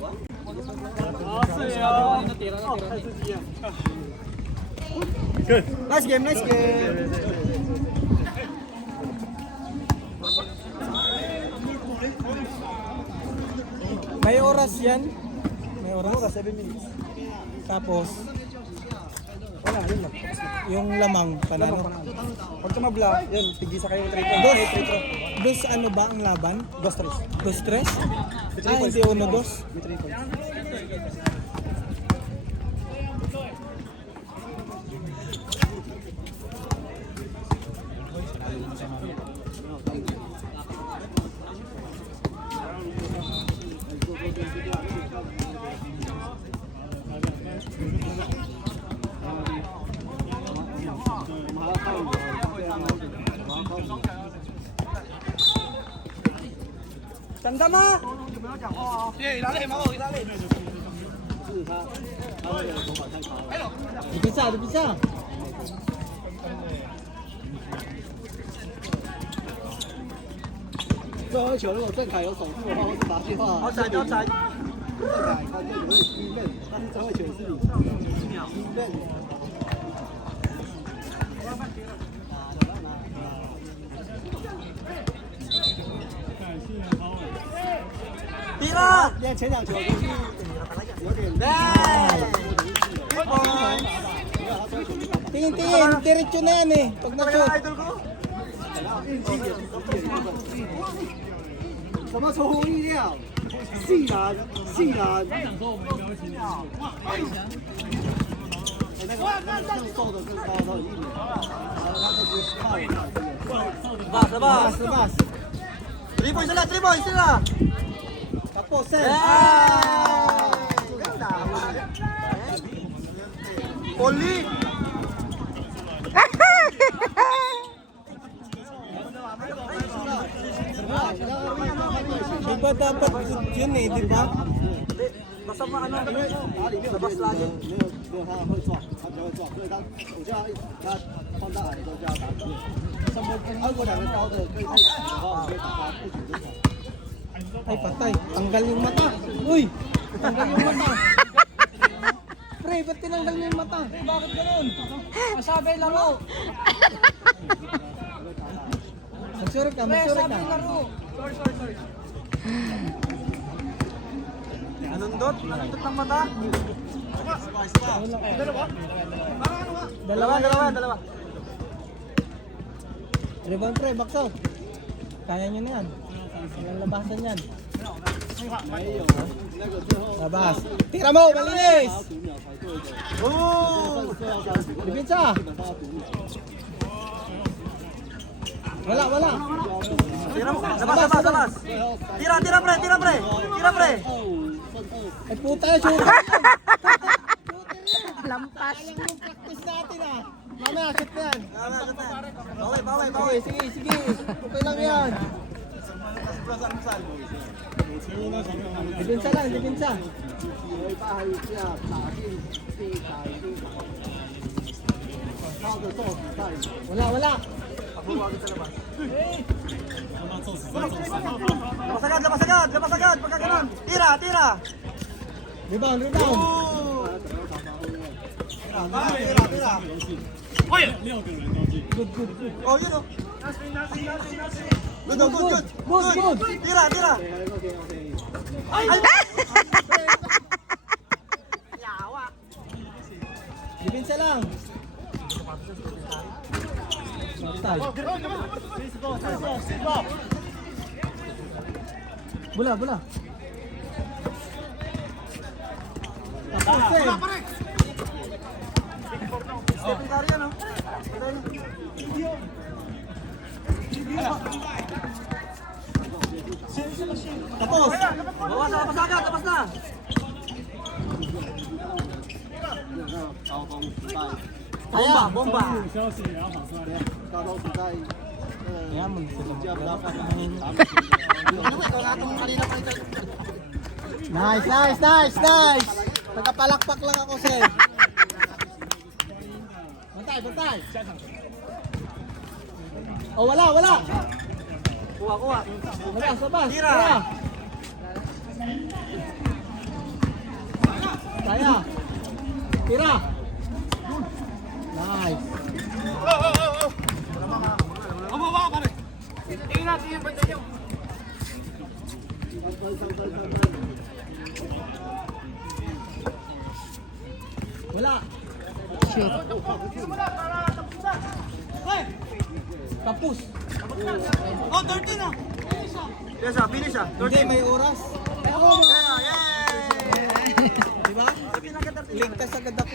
Good. Nice game, nice game. May oras yan. May oras. 7 minutes. Tapos, Wala, yun lang. yung lamang, panalo. Pag tumabla, yun, tigisa kayo ng 3 Dos ano ba ang laban? 2-3. Dos tres? Ah, hindi uno dos. May 3 points. Tanda mo! Dipisa, dipisa. 最后一球如果郑凯有守住的话，或是罚进的话，好踩，好踩。郑凯他就有一任，但是最后一球是你一任。Tira! 因为前2球都是有点 Tingin, tingin. Diretso na yan eh. Pag na-shoot. 什么出乎意料？竟然，竟然！那个瘦的更高到1米，然后他就是靠Bas. 3 points sila, 3 points sila. tapos Oli! Di ba dapat yun eh, di ba? Basta maano labas lagi. 没有他会撞，他比较会撞，所以我就要他放大矮的时候就要打直面。如果2个高的可以太直的话，我就打他不直就好。 Ay patay, tanggal yung mata. Uy, tanggal yung mata. Pre, ba't tinanggal mo yung mata? Bakit ganun? Masabay laro. Magsuri ka, magsuri ka. Sorry. Nanundot? Nanundot ng mata? Dalawa. Rebound pre, bakso. Kaya nyo na yan. Walang labasan yan. Labas. Tira mo, malinis! Dipinsa! Wala. Tira mo, labas. Tira pre. Ay puta, shoot! Lampas. Yung practice natin ah. Mamaya, shoot na yan. Baway. Sige. Okay lang yan. Dipinsa lang. 回大一下，打进第一台，靠着做比赛。 Wala. Labas agad, pagka ganun. Tira. Rebound. Tira. Good. Oh, yun oh. Good. Tira. Ay! Dipinsa lang. Patay. Bola. Tapos eh. Stephen Curry yan oh. Tapos. Labas na. Bomba. 高中时代， Yaman sila. 比较不到看。 Nice. Nagkapalakpak lang ako, sir. Bantay. Oh, wala. Kuha. Labas. Tira. Wala. Shoot. Tapos. Oh, 13 na. Yes, finish ah. Hindi, may oras. Yeah, yay! Di ba? Ligtas agad ako.